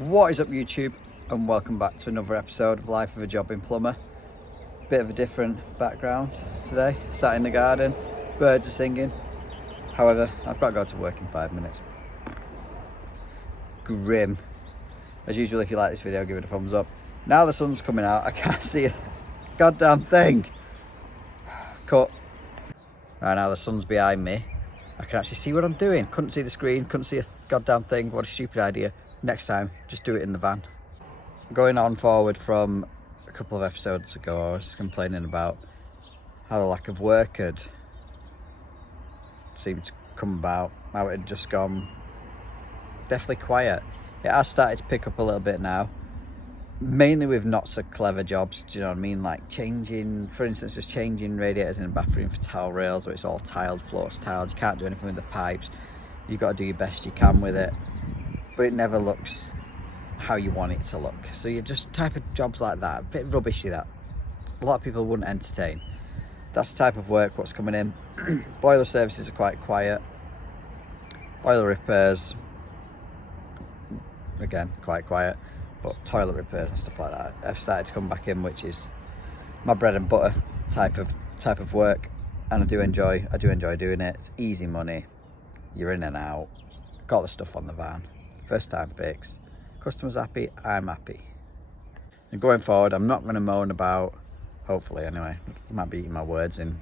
What is up, YouTube, and welcome back to another episode of Life of a Jobbing Plumber. Bit of a different background today. Sat in the garden, birds are singing. However, I've got to go to work in 5 minutes. Grim. As usual, if you like this video, give it a thumbs up. Now the sun's coming out, I can't see a goddamn thing. Cut. Right now the sun's behind me. I can actually see what I'm doing. Couldn't see the screen, couldn't see a goddamn thing. What a stupid idea. Next time, just do it in the van. Going on forward from a couple of episodes ago, I was complaining about how the lack of work had seemed to come about, how it had just gone definitely quiet. It has started to pick up a little bit now, mainly with not so clever jobs, do you know what I mean? Like changing, for instance, just changing radiators in a bathroom for towel rails where it's all tiled, floors tiled. You can't do anything with the pipes. You've got to do your best you can with it, but it never looks how you want it to look. So you just type of jobs like that, a bit rubbishy, that a lot of people wouldn't entertain. That's the type of work what's coming in. Boiler services are quite quiet. Boiler repairs, again, quite quiet. But toilet repairs and stuff like that have started to come back in, which is my bread and butter type of work, and I do enjoy doing it. It's easy money. You're in and out. Got the stuff on the van. First time fixed. Customer's happy, I'm happy. And going forward, I'm not going to moan about, hopefully anyway, I might be eating my words in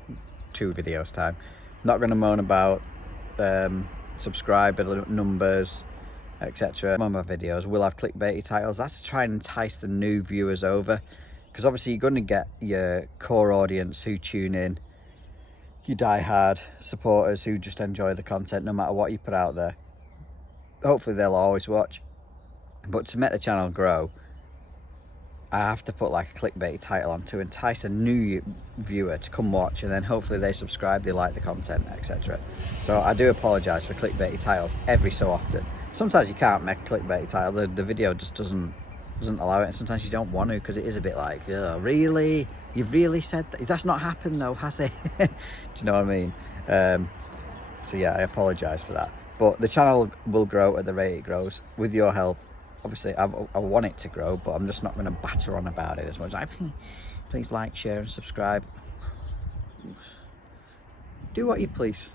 2 videos time. I'm not going to moan about subscriber numbers, etc. Some of my videos will have clickbaity titles. That's to try and entice the new viewers over, because obviously you're going to get your core audience who tune in, your die-hard supporters who just enjoy the content no matter what you put out there. Hopefully they'll always watch, but to make the channel grow, I have to put like a clickbait title on to entice a new viewer to come watch, and then hopefully they subscribe, they like the content, etc. So I do apologise for clickbait titles every so often. Sometimes you can't make a clickbait title, the video just doesn't allow it, and sometimes you don't want to, because it is a bit like, oh, really? You've really said that? That's not happened though, has it? Do you know what I mean? So yeah, I apologise for that. But the channel will grow at the rate it grows, with your help. Obviously, I want it to grow, but I'm just not going to batter on about it as much. Please like, share and subscribe. Do what you please.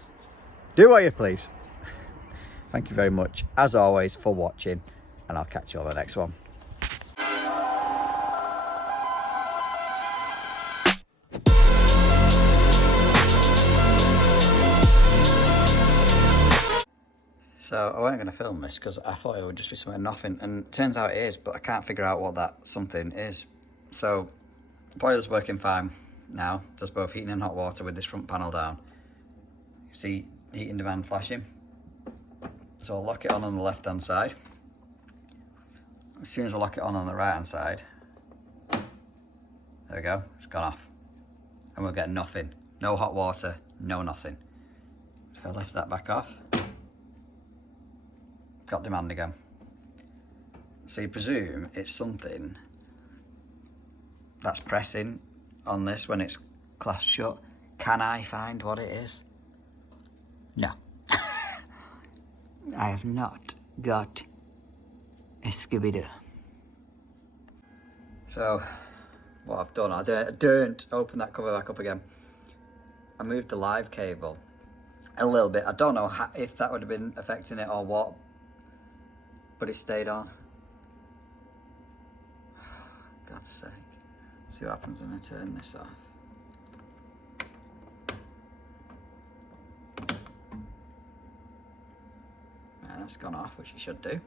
Do what you please. Thank you very much, as always, for watching, and I'll catch you on the next one. So I wasn't going to film this because I thought it would just be something nothing, and it turns out it is, but I can't figure out what that something is. So boiler's working fine now, does both heating and hot water with this front panel down. You see heating demand flashing. So I'll lock it on the left hand side. As soon as I lock it on the right hand side, there we go, it's gone off. And we'll get nothing. No hot water, no nothing. If I lift that back off, got demand again. So you presume it's something that's pressing on this when it's clasped shut. Can I find what it is? No. I have not got a Scooby-Doo. So what I've done, I don't open that cover back up again. I moved the live cable a little bit. I don't know if that would have been affecting it or what, but it stayed on. God's sake. See what happens when I turn this off. And that's gone off, which it should do.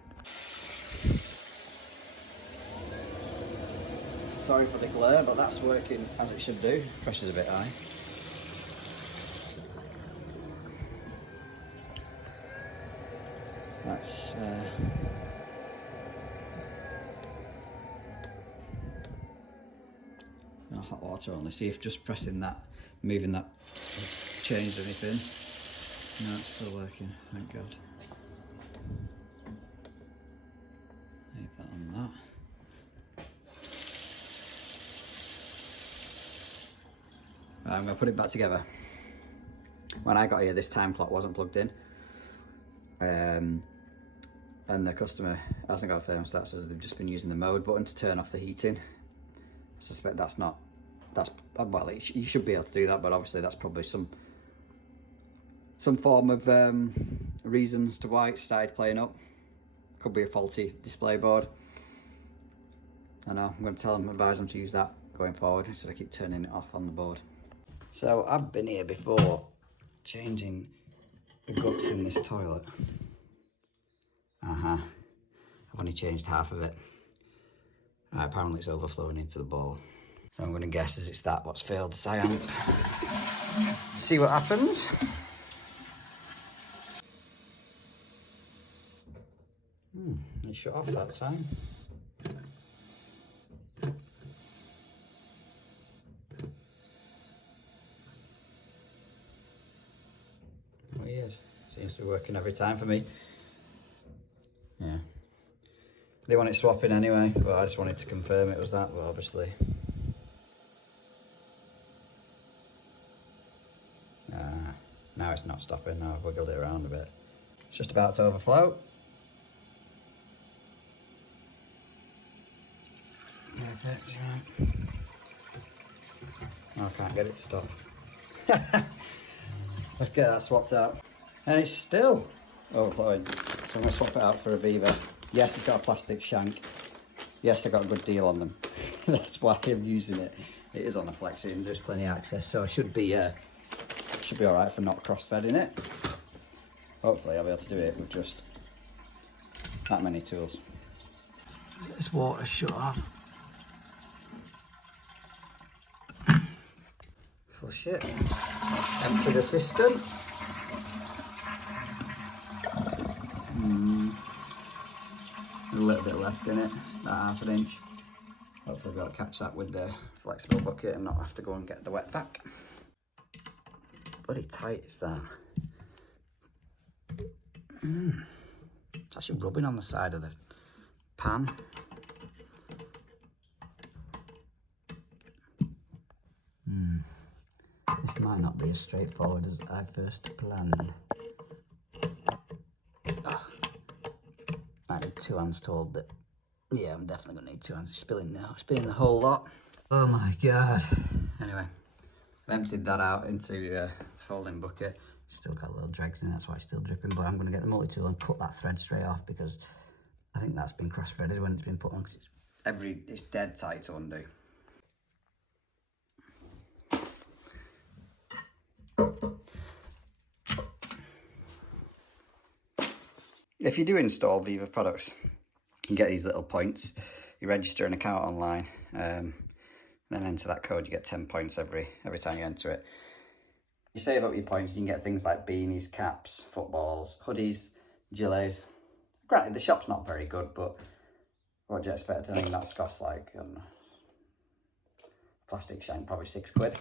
Sorry for the glare, but that's working as it should do. Pressure's a bit high. That's no, hot water only. See if just pressing that, moving that has changed anything. No, it's still working, thank God. Leave that on that. Right, I'm going to put it back together. When I got here, this time clock wasn't plugged in. and the customer hasn't got a thermostat, so they've just been using the mode button to turn off the heating. I suspect that's well, you should be able to do that, but obviously that's probably some form of reason as to why it started playing up. Could be a faulty display board. I know, I'm going to advise them to use that going forward instead of keep turning it off on the board. So I've been here before changing the guts in this toilet. I've only changed half of it. Right, apparently it's overflowing into the bowl. So I'm going to guess as it's that what's failed the Cyan. See what happens. It shut off that time. Weird. Seems to be working every time for me. Yeah. They want it swapping anyway, but I just wanted to confirm it was that, but obviously. Now it's not stopping, now I've wiggled it around a bit. It's just about to overflow. Perfect, right. Oh, I can't get it to stop. Let's get that swapped out. And it's still overflowing. So I'm going to swap it out for a Viva. Yes, it's got a plastic shank. Yes, I got a good deal on them. That's why I'm using it. It is on a flexi and there's plenty of access, so I should be alright for not cross-threading it. Hopefully I'll be able to do it with just that many tools. Get this water shut off. Flush it. Empty the cistern. A little bit left in it, about ½ inch. Hopefully I'll be able to catch that with the flexible bucket and not have to go and get the wet back. Bloody tight is that. It's actually rubbing on the side of the pan. This might not be as straightforward as I first planned. I need 2 hands told that. Yeah, I'm definitely gonna need 2 hands. Spilling the whole lot. Oh my god. Anyway, I've emptied that out into a folding bucket. Still got little dregs in, that's why it's still dripping, but I'm gonna get the multi-tool and cut that thread straight off because I think that's been cross-threaded when it's been put on because it's dead tight to undo. If you do install Viva products, you get these little points. You register an account online, then enter that code. You get 10 points every time you enter it. You save up your points, you can get things like beanies, caps, footballs, hoodies, gilets. Granted, the shop's not very good, but what do you expect? I think that's cost like plastic shank, probably £6.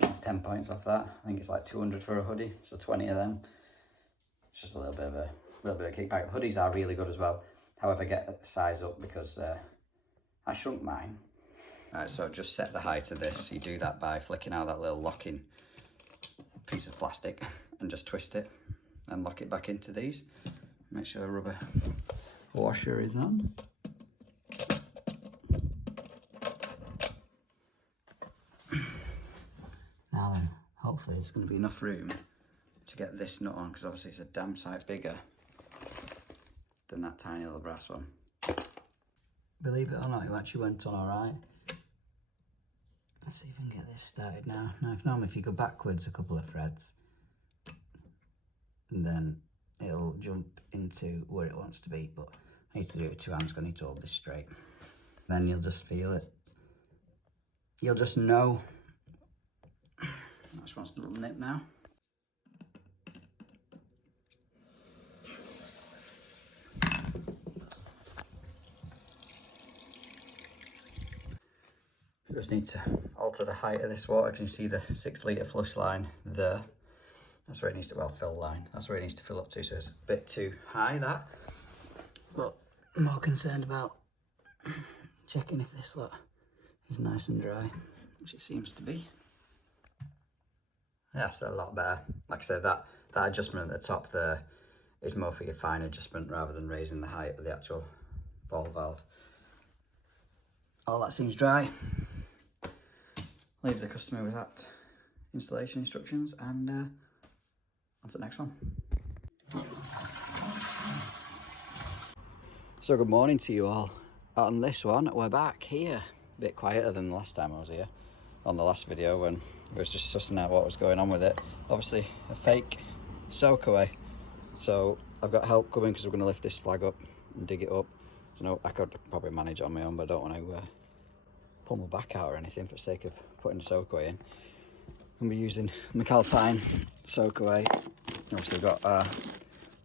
That's 10 points off that. I think it's like 200 for a hoodie, so 20 of them. It's just a little bit of a kickback. Hoodies are really good as well. However, get a size up because I shrunk mine. Alright, so just set the height of this. You do that by flicking out that little locking piece of plastic and just twist it and lock it back into these. Make sure the rubber washer is on. Now then, hopefully there's going to be enough room to get this nut on because obviously it's a damn sight bigger than that tiny little brass one. Believe it or not, it actually went on alright. Let's see if we can get this started now. Now, if you go backwards a couple of threads, and then it'll jump into where it wants to be, but I need to do it with 2 hands because I need to hold this straight. Then you'll just feel it. You'll just know. I just want a little nip now. Just need to alter the height of this water. Can you see the 6 litre flush line there? That's where it needs to, fill line. That's where it needs to fill up to, so it's a bit too high, that. But I'm more concerned about checking if this lot is nice and dry, which it seems to be. That's a lot better. Like I said, that adjustment at the top there It's more for your fine adjustment rather than raising the height of the actual ball valve. All that seems dry. Leave the customer with that installation instructions and on to the next one. So good morning to you all. On this one, we're back here. A bit quieter than the last time I was here. On the last video when I was just sussing out what was going on with it. Obviously a fake soakaway. So I've got help coming because we're going to lift this flag up and dig it up. So no, I could probably manage it on my own, but I don't want to pull my back out or anything for the sake of putting the soakaway in. I'm going to be using McAlpine soakaway. Obviously we've got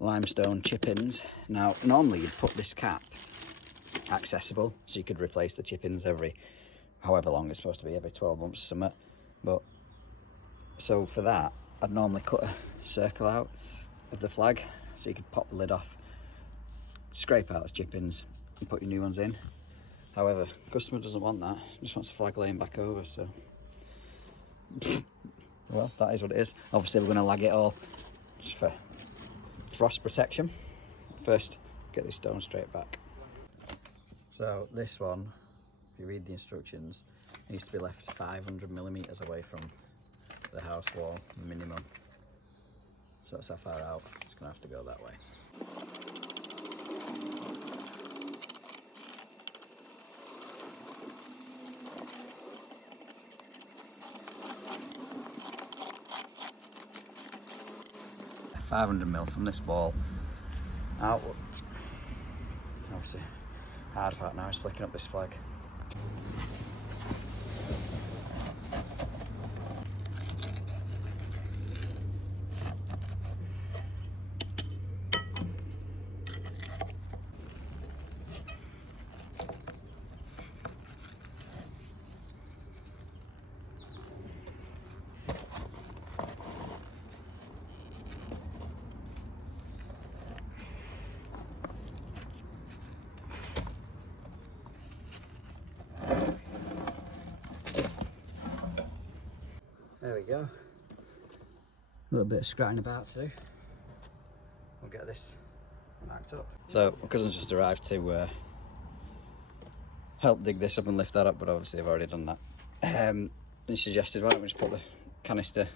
limestone chip-ins. Now normally you'd put this cap accessible so you could replace the chip-ins every however long it's supposed to be, every 12 months or something. But so for that I'd normally cut a circle out of the flag so you could pop the lid off, scrape out the chip-ins and put your new ones in. However, the customer doesn't want that, just wants the flag laying back over, so well, that is what it is. Obviously we're going to lag it all just for frost protection. First, get these stones straight back. So this one, if you read the instructions, needs to be left 500mm away from the house wall minimum. So that's how far out, it's going to have to go that way. $500mm from this wall outwards. Obviously, hard part now is flicking up this flag. There we go. A little bit of scratching about to do. We'll get this marked up. So my cousin's just arrived to help dig this up and lift that up, but obviously I've already done that. He suggested, why don't we just put the canister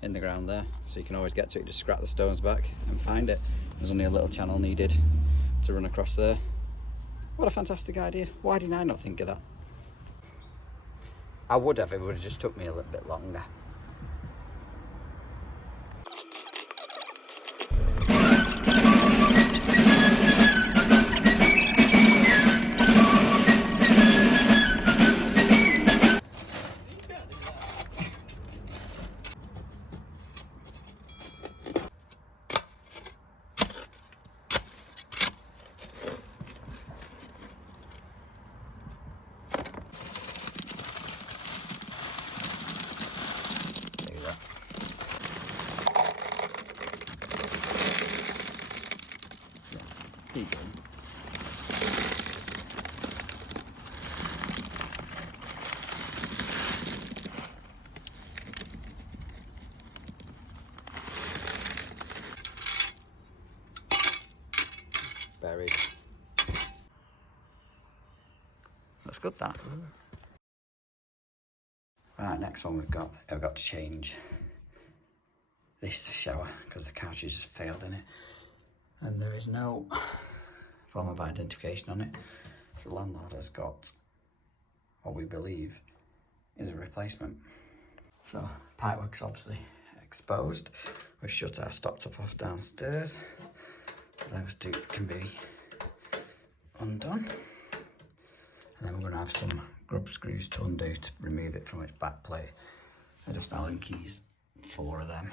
in the ground there, so you can always get to it, just scrap the stones back and find it. There's only a little channel needed to run across there. What a fantastic idea. Why did I not think of that? I would have, it would have just took me a little bit longer. Keep going. Buried. That's good, that. Right, next one I've got to change this shower because the couch has just failed in it. And there is no form of identification on it. So the landlord has got what we believe is a replacement. So pipework's obviously exposed. We've shut our stop top off downstairs. Those two can be undone. And then we're going to have some grub screws to undo to remove it from its back plate. They're just Allen keys, 4 of them.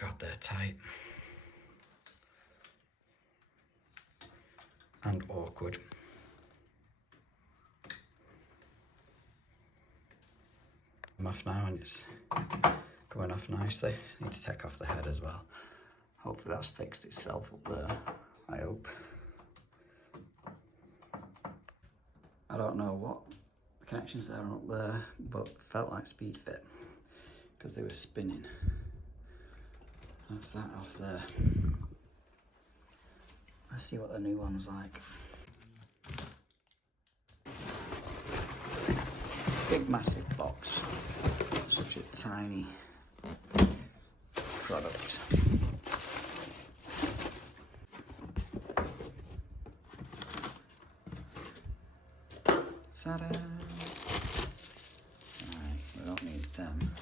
God, they're tight. And awkward. I'm off now and it's coming off nicely. Need to take off the head as well. Hopefully that's fixed itself up there, I hope. I don't know what the connections there are up there, but felt like speed fit because they were spinning. That's that off there. Let's see what the new one's like. Big massive box. Such a tiny product. Ta-da! Right, we don't need them.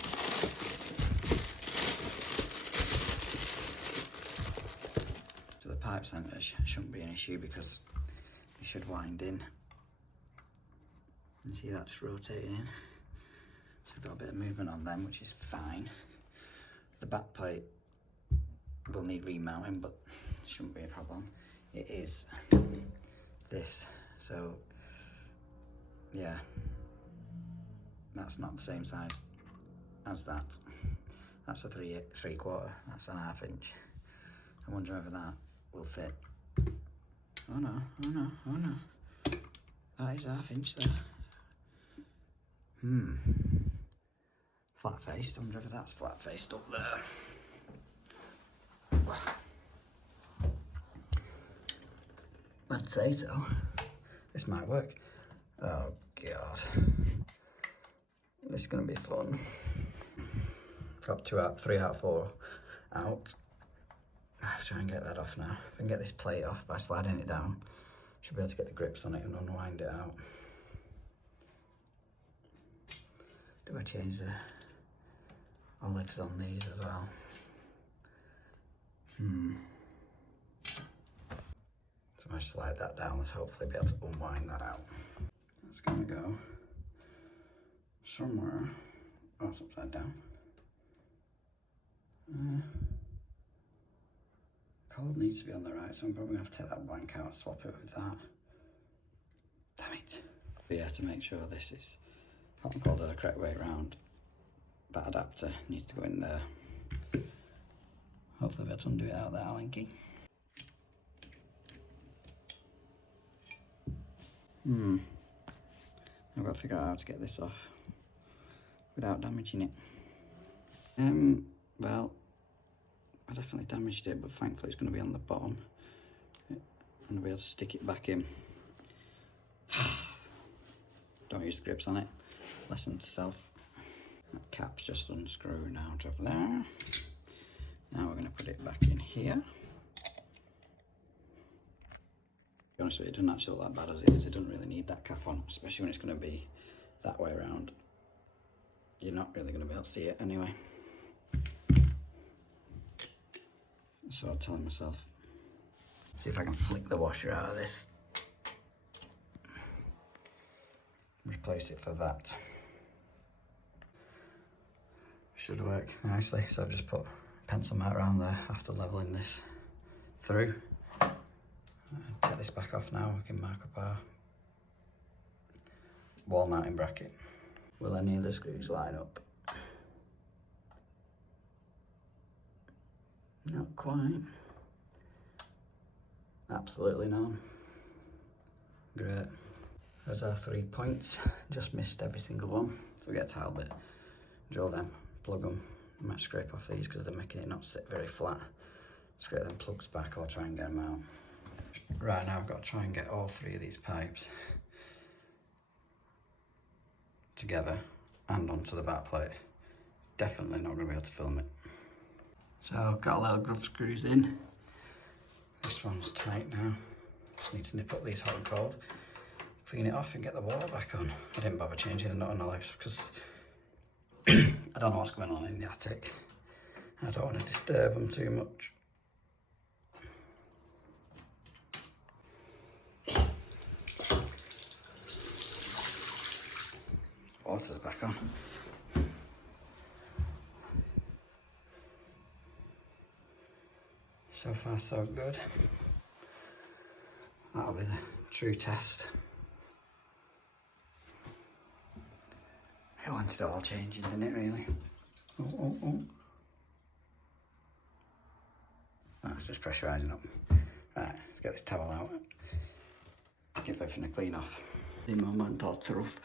So the pipe centres shouldn't be an issue because it should wind in. You see that just rotating in. So we've got a bit of movement on them, which is fine. The back plate will need remounting, but it shouldn't be a problem. It is this, so yeah, that's not the same size as that. That's a 3/4, that's an 1/2 inch. I wonder whether that will fit. Oh no, oh no, oh no. That is 1/2 inch there. Flat faced, I wonder if that's flat faced up there. I'd say so. This might work. Oh god. This is going to be fun. Got 3 out of 4 out. I'll try and get that off now. If I can get this plate off by sliding it down, should be able to get the grips on it and unwind it out. Do I change the olives on these as well? So I slide that down, let's hopefully be able to unwind that out. That's gonna go somewhere. Oh, it's upside down. Cold needs to be on the right, so I'm probably gonna have to take that blank out and swap it with that. Damn it. But yeah, to make sure this is hot and cold the correct way around, that adapter needs to go in there. Hopefully I'll be able to undo it out there, Alinky. I've got to figure out how to get this off without damaging it. Well, I definitely damaged it, but thankfully it's going to be on the bottom and I'll be able to stick it back in. Don't use the grips on it, lesson to self. That cap's just unscrewing out of there. Now we're going to put it back in here. To be honest with you, it doesn't actually look that bad as it is. It doesn't really need that cap on, especially when it's going to be that way around. You're not really going to be able to see it anyway. So I'm telling myself, see if I can flick the washer out of this. Replace it for that. Should work nicely. So I've just put a pencil mat around there after leveling this through. Take this back off now. We can mark up our wall mounting bracket. Will any of the screws line up? Not quite. Absolutely none. Great. There's our 3 points. Just missed every single one. So we get a tile bit, drill them, plug them. I might scrape off these because they're making it not sit very flat. Scrape them plugs back or try and get them out. Right, now I've got to try and get all 3 of these pipes together and onto the back plate. Definitely not going to be able to film it. So I've got a little groove screws in. This one's tight now. Just need to nip up these hot and cold, clean it off and get the water back on. I didn't bother changing the nut and olives because I don't know what's going on in the attic. I don't want to disturb them too much. Water's back on. So far so good. That'll be the true test. I wanted it all changing, didn't it really? Oh. Oh, it's just pressurising up. Right, let's get this towel out. Give everything a clean off. The moment of truth.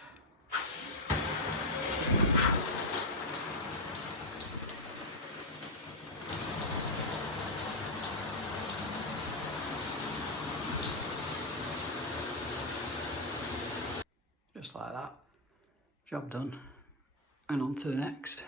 just like that. Job done. And on to the next.